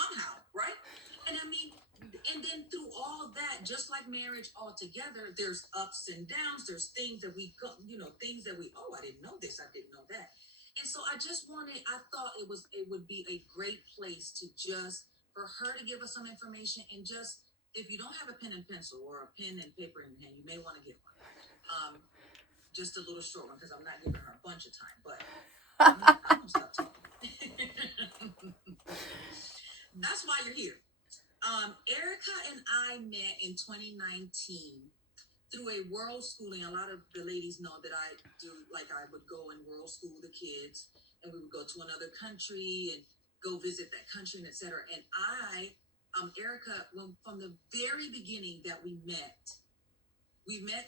somehow, right? And I mean, and then through all of that, just like marriage altogether, there's ups and downs. There's things that we, things that we, oh, I didn't know this, I didn't know that. And so I thought it would be a great place to just, for her to give us some information and just, if you don't have a pen and pencil or a pen and paper in your hand, you may want to get one. Just a little short one because I'm not giving her a bunch of time, but I'm gonna stop talking. That's why you're here. Erica and I met in 2019 through a world schooling. A lot of the ladies know that I do, like I would go and world school the kids, and we would go to another country and go visit that country and etc. And Erica, from the very beginning that we met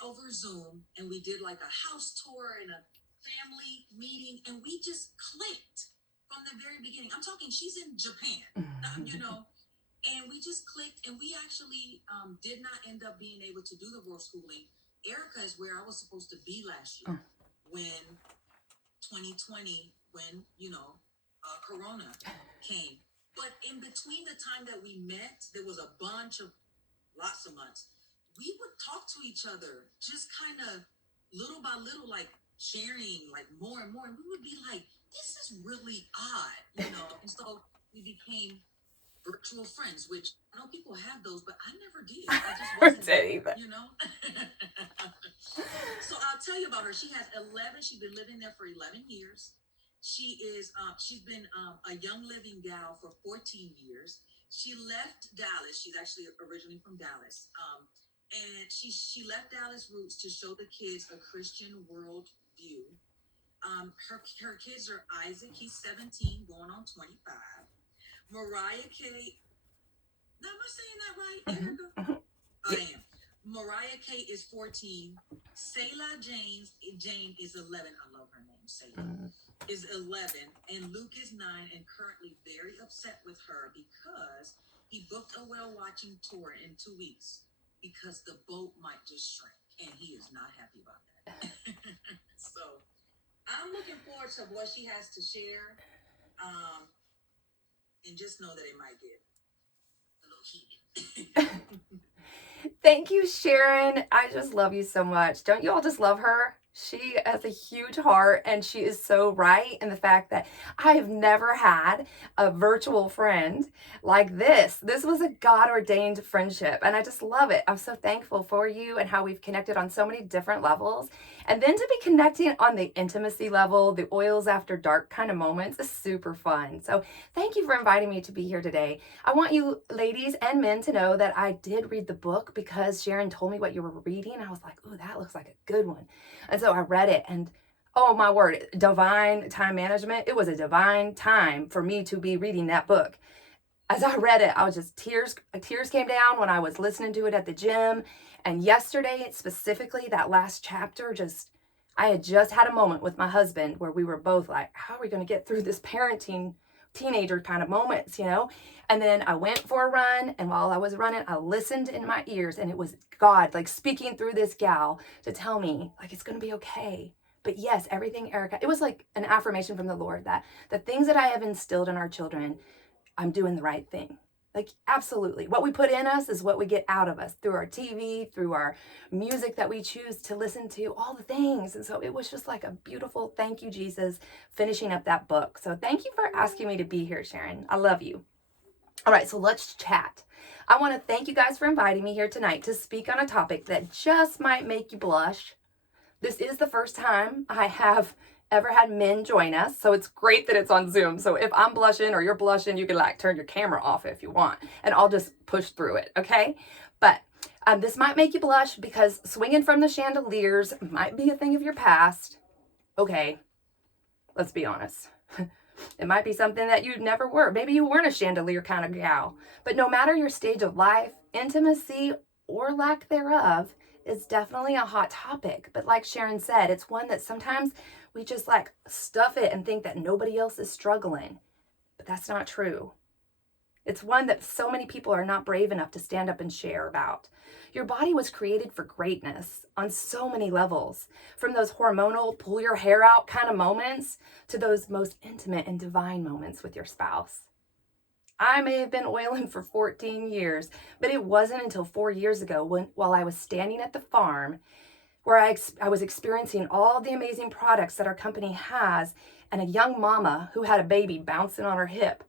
over Zoom, and we did like a house tour and a family meeting, and we just clicked from the very beginning. I'm talking, she's in Japan, and we just clicked, and we actually did not end up being able to do the world schooling. Erica is where I was supposed to be last year when 2020, when, Corona came. But in between the time that we met, there was lots of months. We would talk to each other, just kind of little by little, like sharing like more and more. And we would be like, this is really odd, And so we became virtual friends, which I know people have those, but I never did. I just wasn't there, So I'll tell you about her. She's been living there for 11 years. She's been a Young Living gal for 14 years. She left Dallas. She's actually originally from Dallas. And she left Dallas roots to show the kids a Christian world view. Her kids are Isaac, he's 17, going on 25. Mariah K. Now, am I saying that right, Erica? I am. Mariah K is 14. Selah Jane is 11. I love her name, Selah. Is 11, and Luke is 9, and currently very upset with her because he booked a whale watching tour in 2 weeks because the boat might just shrink, and he is not happy about that. So I'm looking forward to what she has to share, and just know that it might get a little heated. Thank you, Sharon. I just love you so much. Don't you all just love her? She has a huge heart, and she is so right in the fact that I have never had a virtual friend like this. This was a God-ordained friendship, and I just love it. I'm so thankful for you and how we've connected on so many different levels. And then to be connecting on the intimacy level, the oils after dark kind of moments is super fun. So thank you for inviting me to be here today. I want you ladies and men to know that I did read the book because Sharon told me what you were reading. I was like, oh, that looks like a good one. And so I read it, and oh my word, divine time management. It was a divine time for me to be reading that book. As I read it, I was just tears came down when I was listening to it at the gym. And yesterday, specifically, that last chapter, I had just had a moment with my husband where we were both like, how are we going to get through this parenting teenager kind of moments, And then I went for a run, and while I was running, I listened in my ears, and it was God like speaking through this gal to tell me like it's going to be okay. But yes, everything, Erica, it was like an affirmation from the Lord that the things that I have instilled in our children, I'm doing the right thing. Like, absolutely. What we put in us is what we get out of us through our TV, through our music that we choose to listen to, all the things. And so it was just like a beautiful thank you, Jesus, finishing up that book. So thank you for asking me to be here, Sharon. I love you. All right, so let's chat. I want to thank you guys for inviting me here tonight to speak on a topic that just might make you blush. This is the first time I have ever had men join us, so it's great that it's on Zoom. So if I'm blushing or you're blushing, you can like turn your camera off if you want, and I'll just push through it, okay? But this might make you blush because swinging from the chandeliers might be a thing of your past. Okay, let's be honest. It might be something that you never were. Maybe you weren't a chandelier kind of gal. But no matter your stage of life, intimacy or lack thereof is definitely a hot topic. But like Sharon said, it's one that sometimes we just like stuff it and think that nobody else is struggling. But that's not true. It's one that so many people are not brave enough to stand up and share about. Your body was created for greatness on so many levels, from those hormonal pull your hair out kind of moments to those most intimate and divine moments with your spouse. I may have been oiling for 14 years, but it wasn't until 4 years ago while I was standing at the farm where I was experiencing all the amazing products that our company has, and a young mama who had a baby bouncing on her hip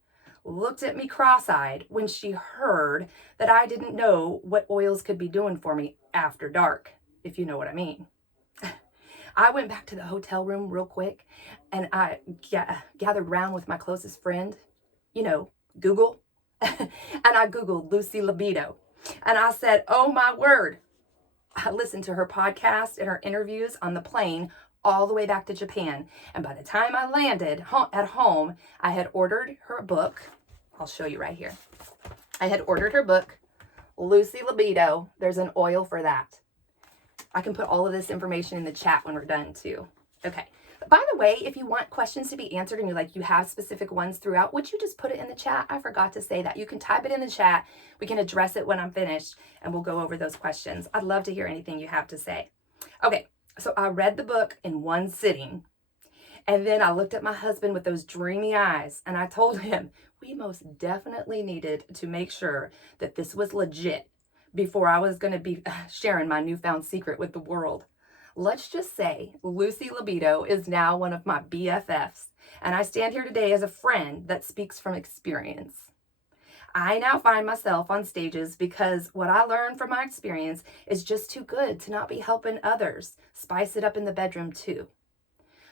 looked at me cross-eyed when she heard that I didn't know what oils could be doing for me after dark, if you know what I mean. I went back to the hotel room real quick, and I gathered around with my closest friend, Google, and I Googled Lucy Libido. And I said, oh my word. I listened to her podcast and her interviews on the plane all the way back to Japan. And by the time I landed at home, I had ordered her book. I'll show you right here. I had ordered her book, Lucy Libido. There's an oil for that. I can put all of this information in the chat when we're done too. Okay. By the way, if you want questions to be answered and you have specific ones throughout, would you just put it in the chat? I forgot to say that. You can type it in the chat. We can address it when I'm finished and we'll go over those questions. I'd love to hear anything you have to say. Okay, so I read the book in one sitting, and then I looked at my husband with those dreamy eyes and I told him we most definitely needed to make sure that this was legit before I was going to be sharing my newfound secret with the world. Let's just say Lucy Libido is now one of my BFFs, and I stand here today as a friend that speaks from experience. I now find myself on stages because what I learned from my experience is just too good to not be helping others spice it up in the bedroom too.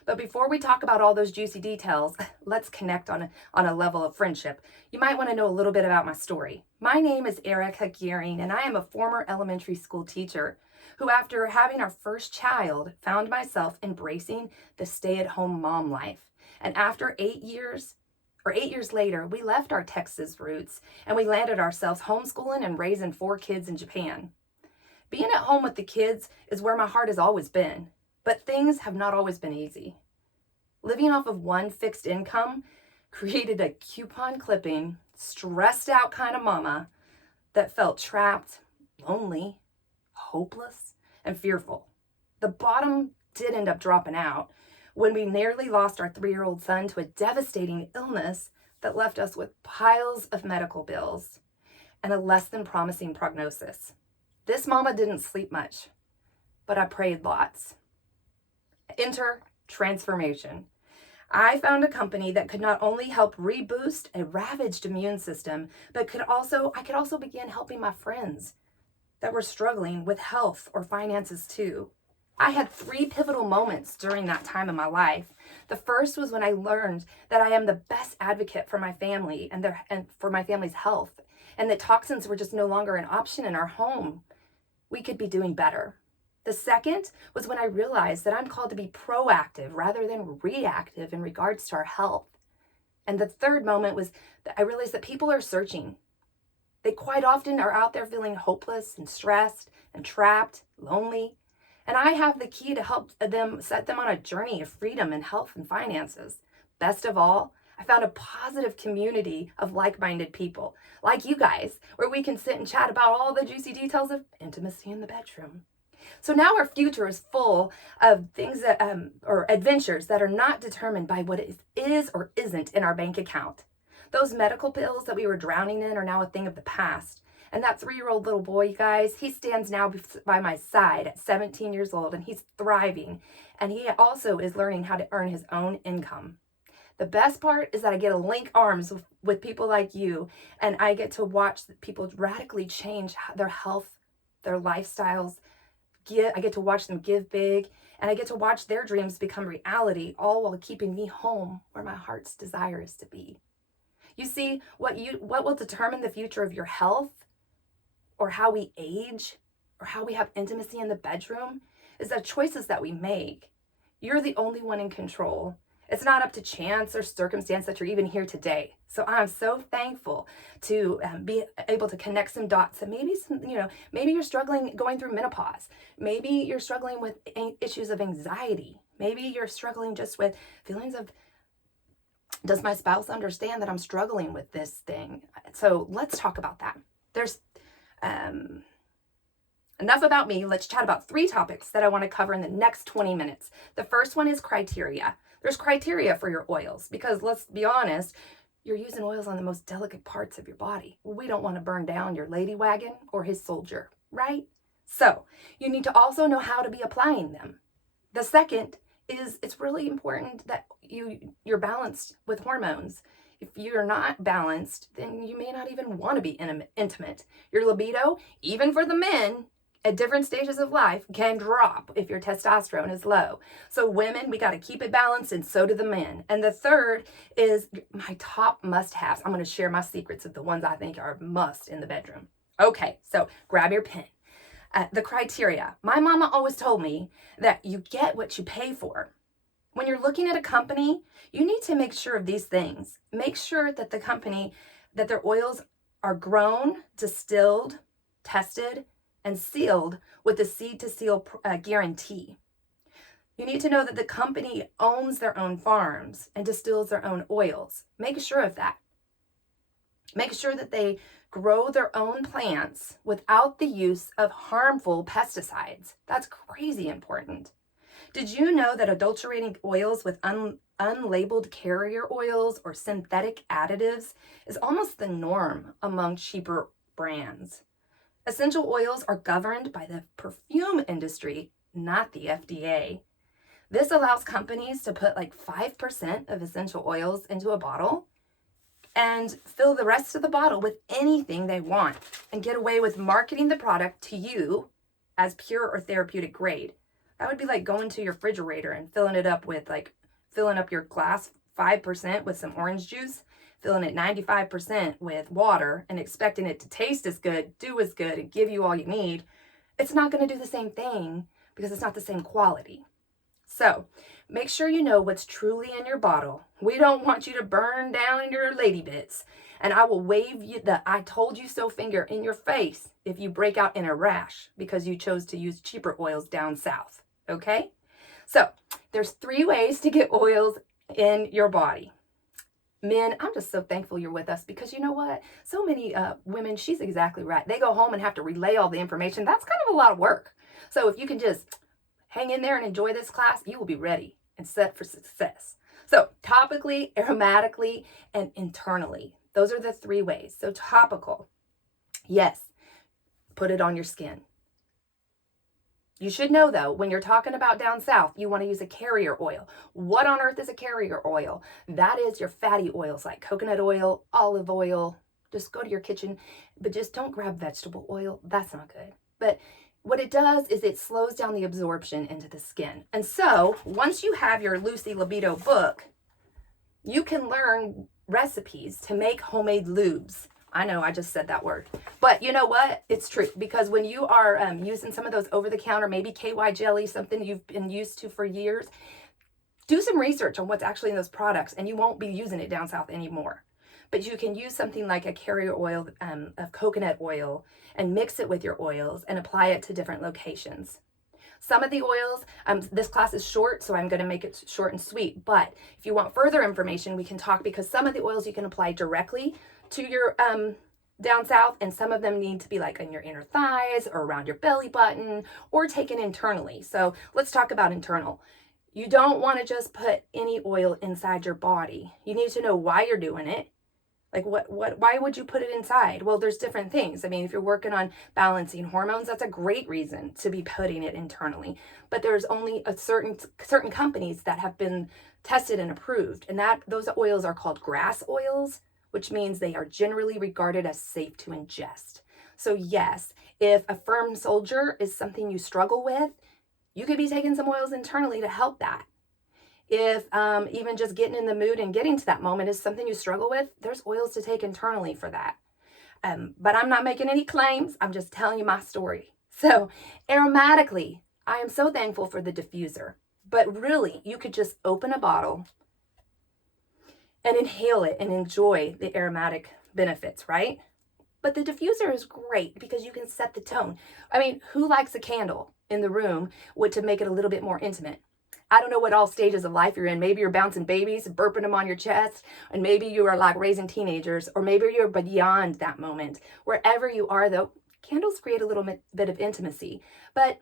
But before we talk about all those juicy details, let's connect on a level of friendship. You might want to know a little bit about my story. My name is Erica Gearing, and I am a former elementary school teacher who, after having our first child, found myself embracing the stay-at-home mom life. And after 8 years later, we left our Texas roots and we landed ourselves homeschooling and raising 4 kids in Japan. Being at home with the kids is where my heart has always been, but things have not always been easy. Living off of one fixed income created a coupon clipping, stressed out kind of mama that felt trapped, lonely, hopeless, and fearful. The bottom did end up dropping out when we nearly lost our 3-year-old son to a devastating illness that left us with piles of medical bills and a less than promising prognosis. This mama didn't sleep much, but I prayed lots. Enter transformation. I found a company that could not only help reboost a ravaged immune system, but I could also begin helping my friends that were struggling with health or finances too. I had 3 pivotal moments during that time in my life. The first was when I learned that I am the best advocate for my family and for my family's health, and that toxins were just no longer an option in our home. We could be doing better. The second was when I realized that I'm called to be proactive rather than reactive in regards to our health. And the third moment was that I realized that people are searching. They quite often are out there feeling hopeless and stressed and trapped, lonely. And I have the key to help them set them on a journey of freedom and health and finances. Best of all, I found a positive community of like-minded people, like you guys, where we can sit and chat about all the juicy details of intimacy in the bedroom. So now our future is full of things that, or adventures that are not determined by what is or isn't in our bank account. Those medical bills that we were drowning in are now a thing of the past. And that 3-year-old little boy, you guys, he stands now by my side at 17 years old, and he's thriving. And he also is learning how to earn his own income. The best part is that I get to link arms with people like you, and I get to watch people radically change their health, their lifestyles. I get to watch them give big, and I get to watch their dreams become reality, all while keeping me home where my heart's desire is to be. You see, what will determine the future of your health, or how we age, or how we have intimacy in the bedroom, is the choices that we make. You're the only one in control. It's not up to chance or circumstance that you're even here today. So I'm so thankful to be able to connect some dots. And maybe you're struggling going through menopause. Maybe you're struggling with issues of anxiety. Maybe you're struggling just with feelings of, does my spouse understand that I'm struggling with this thing? So let's talk about that. There's enough about me. Let's chat about 3 topics that I want to cover in the next 20 minutes. The first one is criteria. There's criteria for your oils because, let's be honest, you're using oils on the most delicate parts of your body. We don't want to burn down your lady wagon or his soldier, right? So you need to also know how to be applying them. The second is it's really important that you're balanced with hormones. If you're not balanced, then you may not even want to be intimate. Your libido, even for the men, at different stages of life, can drop if your testosterone is low. So women, we got to keep it balanced, and so do the men. And the third is my top must-haves. I'm going to share my secrets of the ones I think are must in the bedroom. Okay, so grab your pen. The criteria. My mama always told me that you get what you pay for. When you're looking at a company, you need to make sure of these things. Make sure that the company, that their oils are grown, distilled, tested, and sealed with the seed to seal guarantee. You need to know that the company owns their own farms and distills their own oils. Make sure of that. Make sure that they grow their own plants without the use of harmful pesticides. That's crazy important. Did you know that adulterating oils with unlabeled carrier oils or synthetic additives is almost the norm among cheaper brands? Essential oils are governed by the perfume industry, not the FDA. This allows companies to put like 5% of essential oils into a bottle and fill the rest of the bottle with anything they want and get away with marketing the product to you as pure or therapeutic grade. That would be like going to your refrigerator and filling up your glass 5% with some orange juice, filling it 95% with water, and expecting it to taste as good, do as good, and give you all you need. It's not going to do the same thing because it's not the same quality. So make sure you know what's truly in your bottle. We don't want you to burn down your lady bits. And I will wave you the I told you so finger in your face if you break out in a rash because you chose to use cheaper oils down south. Okay? So there's 3 ways to get oils in your body. Men, I'm just so thankful you're with us because you know what? So many women, she's exactly right. They go home and have to relay all the information. That's kind of a lot of work. So if you can just hang in there and enjoy this class, you will be ready and set for success. So topically, aromatically, and internally. Those are the 3 ways. So topical, yes, put it on your skin. You should know though, when you're talking about down south, you want to use a carrier oil. What on earth is a carrier oil? That is your fatty oils like coconut oil, olive oil. Just go to your kitchen, but just don't grab vegetable oil. That's not good. But what it does is it slows down the absorption into the skin. And so once you have your Lucy Libido book, you can learn recipes to make homemade lubes. I know I just said that word, but you know what? It's true because when you are using some of those over-the-counter, maybe KY jelly, something you've been used to for years, do some research on what's actually in those products and you won't be using it down south anymore. But you can use something like a carrier oil of coconut oil and mix it with your oils and apply it to different locations. Some of the oils, this class is short, so I'm going to make it short and sweet. But if you want further information, we can talk because some of the oils you can apply directly to your down south, and some of them need to be like on your inner thighs or around your belly button or taken internally. So let's talk about internal. You don't want to just put any oil inside your body. You need to know why you're doing it. Like why would you put it inside? Well, there's different things. I mean, if you're working on balancing hormones, that's a great reason to be putting it internally. But there's only a certain companies that have been tested and approved. And those oils are called GRAS oils, which means they are generally regarded as safe to ingest. So yes, if a firm soldier is something you struggle with, you could be taking some oils internally to help that. If even just getting in the mood and getting to that moment is something you struggle with, there's oils to take internally for that. But I'm not making any claims. I'm just telling you my story. So aromatically, I am so thankful for the diffuser. But really, you could just open a bottle and inhale it and enjoy the aromatic benefits, right? But the diffuser is great because you can set the tone. I mean, who likes a candle in the room to make it a little bit more intimate? I don't know what all stages of life you're in. Maybe you're bouncing babies, burping them on your chest, and maybe you are like raising teenagers, or maybe you're beyond that moment. Wherever you are, though, candles create a little bit of intimacy. But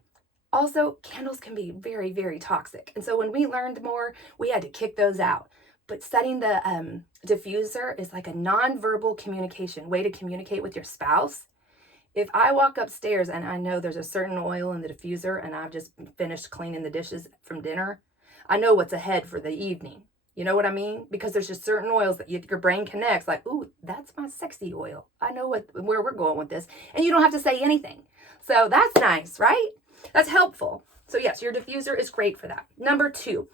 also, candles can be very, very toxic. And so when we learned more, we had to kick those out. But setting the diffuser is like a nonverbal communication, way to communicate with your spouse. If I walk upstairs and I know there's a certain oil in the diffuser and I've just finished cleaning the dishes from dinner, I know what's ahead for the evening. You know what I mean? Because there's just certain oils that your brain connects, like, ooh, that's my sexy oil. I know where we're going with this. And you don't have to say anything. So that's nice, right? That's helpful. So yes, your diffuser is great for that. Number 2,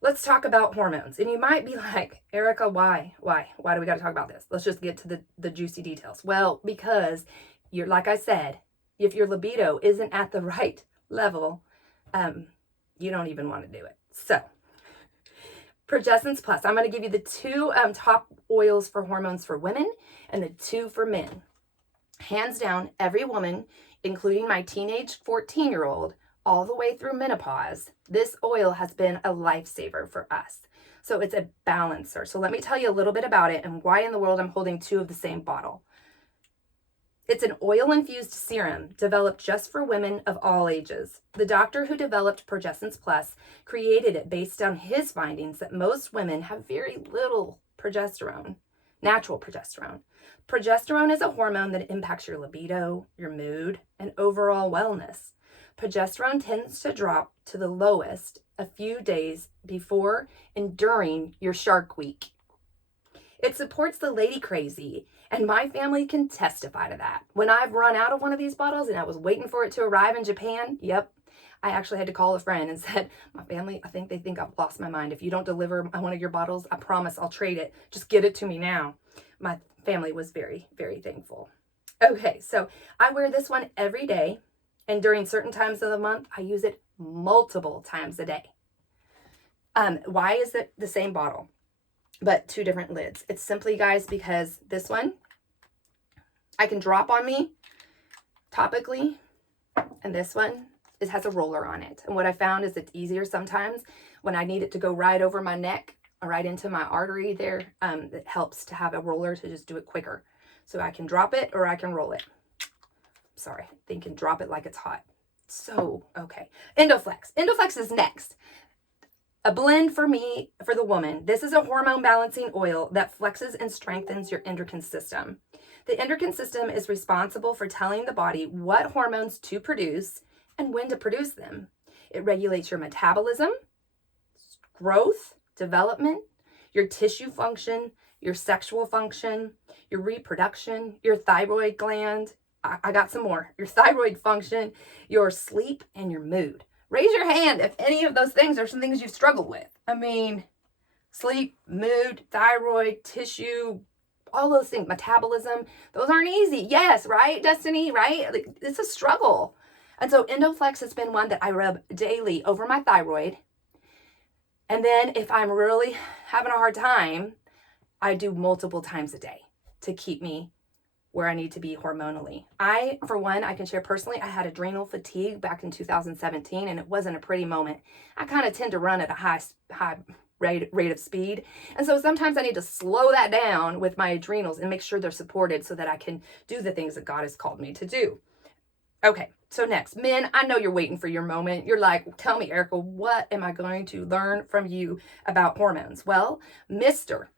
let's talk about hormones. And you might be like, Erica, why do we got to talk about this? Let's just get to the juicy details. Well, because you're, like I said, if your libido isn't at the right level, you don't even want to do it. So Progessence Plus, I'm going to give you the 2 top oils for hormones for women and the 2 for men. Hands down, every woman, including my teenage 14-year-old, all the way through menopause, this oil has been a lifesaver for us. So it's a balancer. So let me tell you a little bit about it and why in the world I'm holding 2 of the same bottle. It's an oil-infused serum developed just for women of all ages. The doctor who developed Progessence Plus created it based on his findings that most women have very little progesterone, natural progesterone. Progesterone is a hormone that impacts your libido, your mood, and overall wellness. Progesterone tends to drop to the lowest a few days before and during your Shark Week. It supports the lady crazy, and my family can testify to that. When I've run out of one of these bottles and I was waiting for it to arrive in Japan, yep, I actually had to call a friend and said, my family, I think I've lost my mind. If you don't deliver one of your bottles, I promise I'll trade it. Just get it to me now. My family was very, very thankful. Okay, so I wear this one every day, and during certain times of the month, I use it multiple times a day. Why is it the same bottle, but 2 different lids? It's simply, guys, because this one I can drop on me topically, and this one has a roller on it. And what I found is it's easier sometimes when I need it to go right over my neck or right into my artery there. It helps to have a roller to just do it quicker. So I can drop it or I can roll it. Sorry, thinking drop it like it's hot. So, okay. Endoflex. Endoflex is next. A blend for me, for the woman. This is a hormone balancing oil that flexes and strengthens your endocrine system. The endocrine system is responsible for telling the body what hormones to produce and when to produce them. It regulates your metabolism, growth, development, your tissue function, your sexual function, your reproduction, your thyroid gland. I got some more. Your thyroid function, your sleep, and your mood. Raise your hand if any of those things are some things you've struggled with. I mean, sleep, mood, thyroid, tissue, all those things, metabolism, those aren't easy. Yes, right, Destiny, right? It's a struggle. And so Endoflex has been one that I rub daily over my thyroid. And then if I'm really having a hard time, I do multiple times a day to keep me where I need to be hormonally. For one, I can share personally, I had adrenal fatigue back in 2017, and it wasn't a pretty moment. I kind of tend to run at a high rate of speed. And so sometimes I need to slow that down with my adrenals and make sure they're supported so that I can do the things that God has called me to do. Okay, so next, men, I know you're waiting for your moment. You're like, tell me, Erica, what am I going to learn from you about hormones? Well, Mister,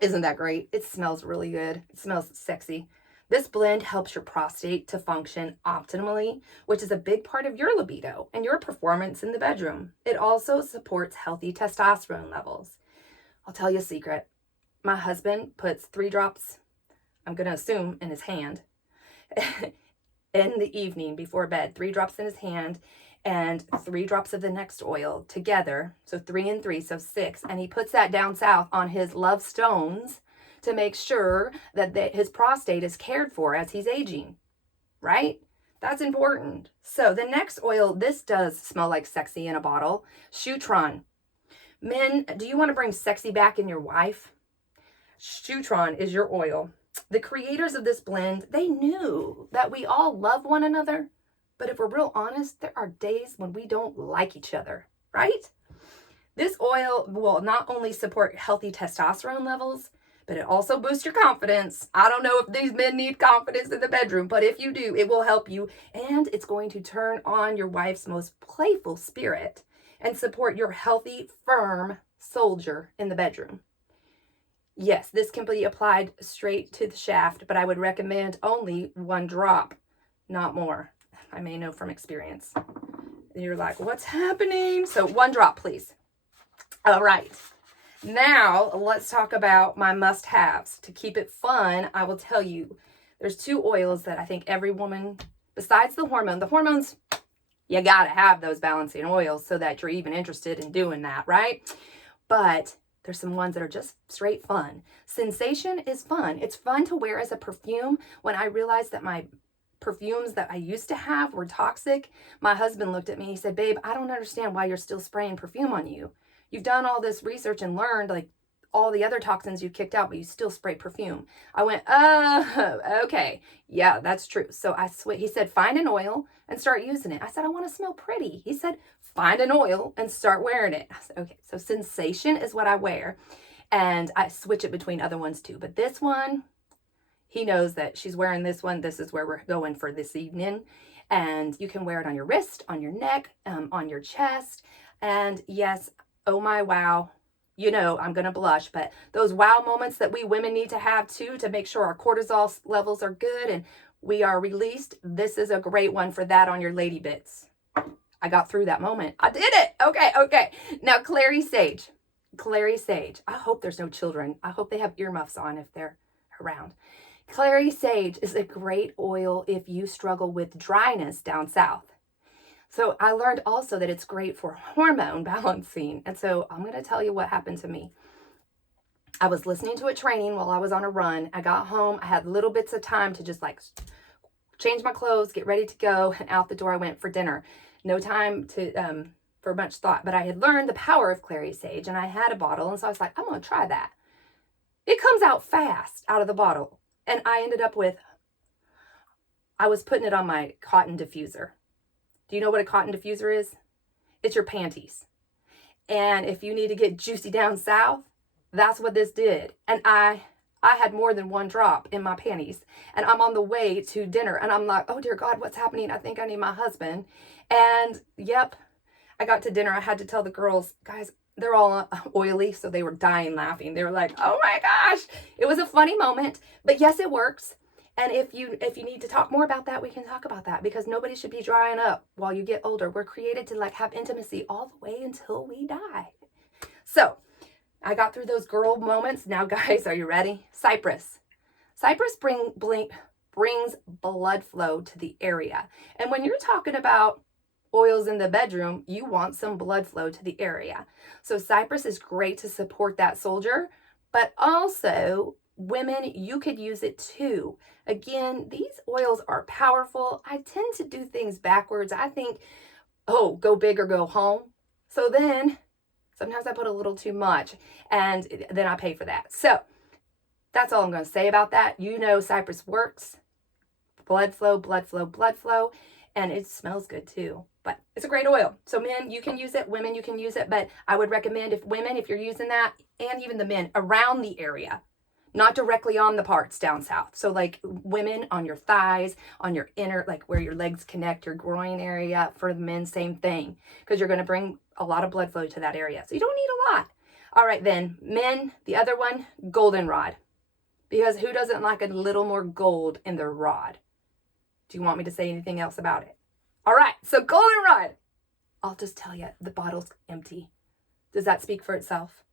isn't that great? It smells really good. It smells sexy. This blend helps your prostate to function optimally, which is a big part of your libido and your performance in the bedroom. It also supports healthy testosterone levels. I'll tell you a secret. My husband puts 3 drops, I'm going to assume, in his hand in the evening before bed. 3 drops in his hand and 3 drops of the next oil together. So 3 and 3, so 6. And he puts that down south on his love stones to make sure that his prostate is cared for as he's aging, right? That's important. So the next oil, this does smell like sexy in a bottle. Shutron. Men, do you want to bring sexy back in your wife? Shutron is your oil. The creators of this blend, they knew that we all love one another. But if we're real honest, there are days when we don't like each other, right? This oil will not only support healthy testosterone levels, but it also boosts your confidence. I don't know if these men need confidence in the bedroom, but if you do, it will help you. And it's going to turn on your wife's most playful spirit and support your healthy, firm soldier in the bedroom. Yes, this can be applied straight to the shaft, but I would recommend only 1 drop, not more. I may know from experience. And you're like, what's happening? So 1 drop, please. All right. Now let's talk about my must-haves. To keep it fun, I will tell you, there's 2 oils that I think every woman, besides the hormones, you gotta have those balancing oils so that you're even interested in doing that, right? But there's some ones that are just straight fun. Sensation is fun. It's fun to wear as a perfume. When I realized that my perfumes that I used to have were toxic, my husband looked at me and he said, babe, I don't understand why you're still spraying perfume on you. You've done all this research and learned like all the other toxins you kicked out, but you still spray perfume. I went, oh, okay. Yeah, that's true. So he said, find an oil and start using it. I said, I want to smell pretty. He said, find an oil and start wearing it. I said, okay. So Sensation is what I wear. And I switch it between other ones too. But this one, he knows that she's wearing this one. This is where we're going for this evening. And you can wear it on your wrist, on your neck, on your chest. And yes, oh my wow. You know, I'm going to blush, but those wow moments that we women need to have too to make sure our cortisol levels are good and we are released. This is a great one for that on your lady bits. I got through that moment. I did it. Okay. Now, Clary Sage. I hope there's no children. I hope they have earmuffs on if they're around. Clary Sage is a great oil if you struggle with dryness down south. So I learned also that it's great for hormone balancing. And so I'm going to tell you what happened to me. I was listening to a training while I was on a run. I got home. I had little bits of time to just like change my clothes, get ready to go, and out the door I went for dinner. No time to for much thought, but I had learned the power of Clary Sage and I had a bottle. And so I was like, I'm going to try that. It comes out fast out of the bottle. And I ended up with, I was putting it on my cotton diffuser. Do you know what a cotton diffuser is? It's your panties. And if you need to get juicy down south, that's what this did. And I had more than 1 drop in my panties. And I'm on the way to dinner. And I'm like, oh dear God, what's happening? I think I need my husband. And yep, I got to dinner. I had to tell the girls, guys, they're all oily. So they were dying laughing. They were like, oh my gosh. It was a funny moment. But yes, it works. And if you need to talk more about that, we can talk about that because nobody should be drying up while you get older. We're created to like have intimacy all the way until we die. So I got through those girl moments. Now, guys, are you ready? Cypress brings blood flow to the area. And when you're talking about oils in the bedroom, you want some blood flow to the area. So cypress is great to support that soldier, but also women, you could use it too. Again, these oils are powerful. I tend to do things backwards. I think, oh, go big or go home. So then sometimes I put a little too much and then I pay for that. So that's all I'm going to say about that. You know, cypress works. Blood flow. And it smells good too. But it's a great oil. So men, you can use it. Women, you can use it. But I would recommend if you're using that, and even the men, around the area. Not directly on the parts down south. So like women on your thighs, on your inner, like where your legs connect, your groin area. For the men, same thing. Because you're going to bring a lot of blood flow to that area. So you don't need a lot. All right then, men, the other one, goldenrod. Because who doesn't like a little more gold in their rod? Do you want me to say anything else about it? All right, so goldenrod. I'll just tell you, the bottle's empty. Does that speak for itself?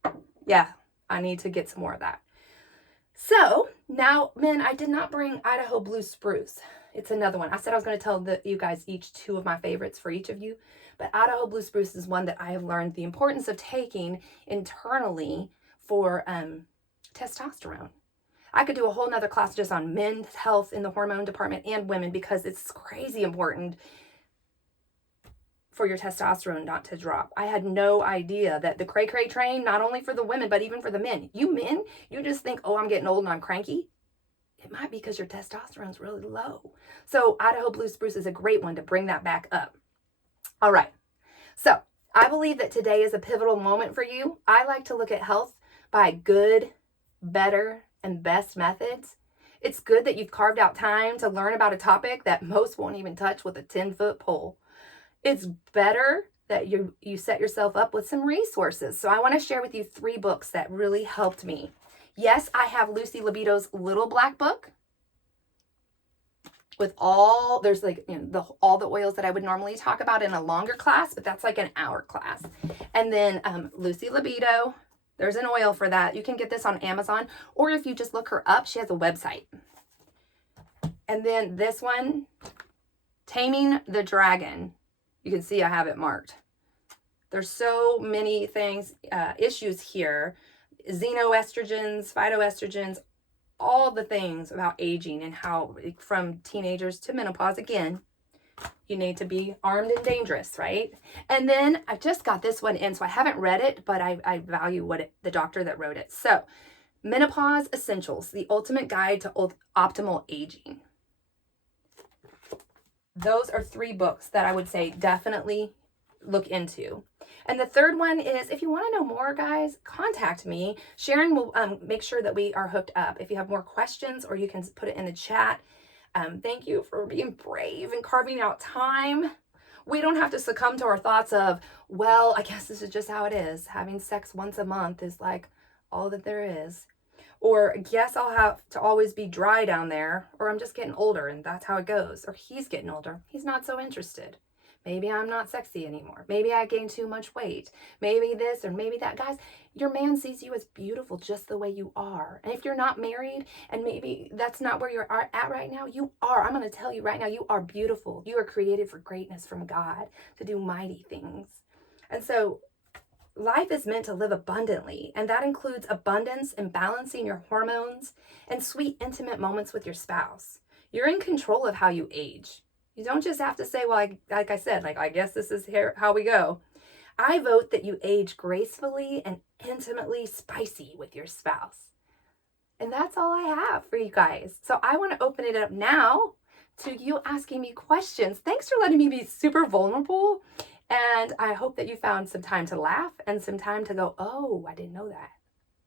Yeah, I need to get some more of that. So now, men, I did not bring Idaho Blue Spruce. It's another one. I said I was going to tell you guys each 2 of my favorites for each of you. But Idaho Blue Spruce is one that I have learned the importance of taking internally for testosterone. I could do a whole nother class just on men's health in the hormone department and women because it's crazy important for your testosterone not to drop. I had no idea that the cray-cray train, not only for the women, but even for the men. You men, you just think, oh, I'm getting old and I'm cranky. It might be because your testosterone's really low. So Idaho Blue Spruce is a great one to bring that back up. All right. So I believe that today is a pivotal moment for you. I like to look at health by good, better, and best methods. It's good that you've carved out time to learn about a topic that most won't even touch with a 10-foot pole. It's better that you set yourself up with some resources. So I want to share with you 3 books that really helped me. Yes, I have Lucy Libido's Little Black Book with all, there's like, you know, all the oils that I would normally talk about in a longer class, but that's like an hour class. And then Lucy Libido, there's an oil for that. You can get this on Amazon, or if you just look her up, she has a website. And then this one, Taming the Dragon. You can see I have it marked. There's so many things, issues here. Xenoestrogens, phytoestrogens, all the things about aging and how from teenagers to menopause, again, you need to be armed and dangerous, right? And then I just got this one in, so I haven't read it, but I value the doctor that wrote it. So, Menopause Essentials, the ultimate guide to optimal aging. Those are 3 books that I would say definitely look into. And the third one is, if you want to know more, guys, contact me. Sharon will make sure that we are hooked up. If you have more questions, or you can put it in the chat. Thank you for being brave and carving out time. We don't have to succumb to our thoughts of, well, I guess this is just how it is. Having sex once a month is like all that there is. Or, guess I'll have to always be dry down there, or I'm just getting older and that's how it goes. Or he's getting older, he's not so interested. Maybe I'm not sexy anymore. Maybe I gained too much weight. Maybe this or maybe that. Guys, your man sees you as beautiful just the way you are. And if you're not married and maybe that's not where you're at right now, you are. I'm going to tell you right now, you are beautiful. You are created for greatness from God to do mighty things. And so life is meant to live abundantly, and that includes abundance and balancing your hormones and sweet, intimate moments with your spouse. You're in control of how you age. You don't just have to say, well, like I said, like, I guess this is how we go. I vote that you age gracefully and intimately spicy with your spouse. And that's all I have for you guys. So I want to open it up now to you asking me questions. Thanks for letting me be super vulnerable. And I hope that you found some time to laugh and some time to go, oh, I didn't know that.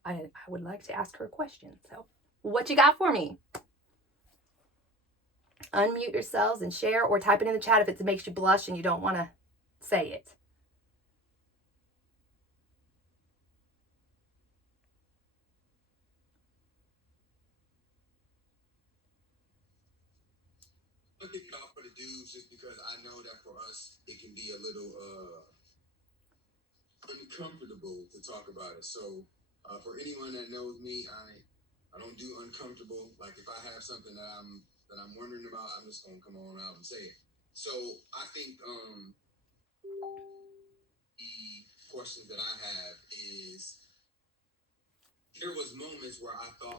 I would like to ask her a question. So what you got for me? Unmute yourselves and share, or type it in the chat if it makes you blush and you don't want to say it. I'll kick it off for the dudes just because I know that for us it can be a little uncomfortable to talk about it. So for anyone that knows me, I don't do uncomfortable. Like if I have something that I'm wondering about, I'm just gonna come on out and say it. So I think the questions that I have is, there was moments where I thought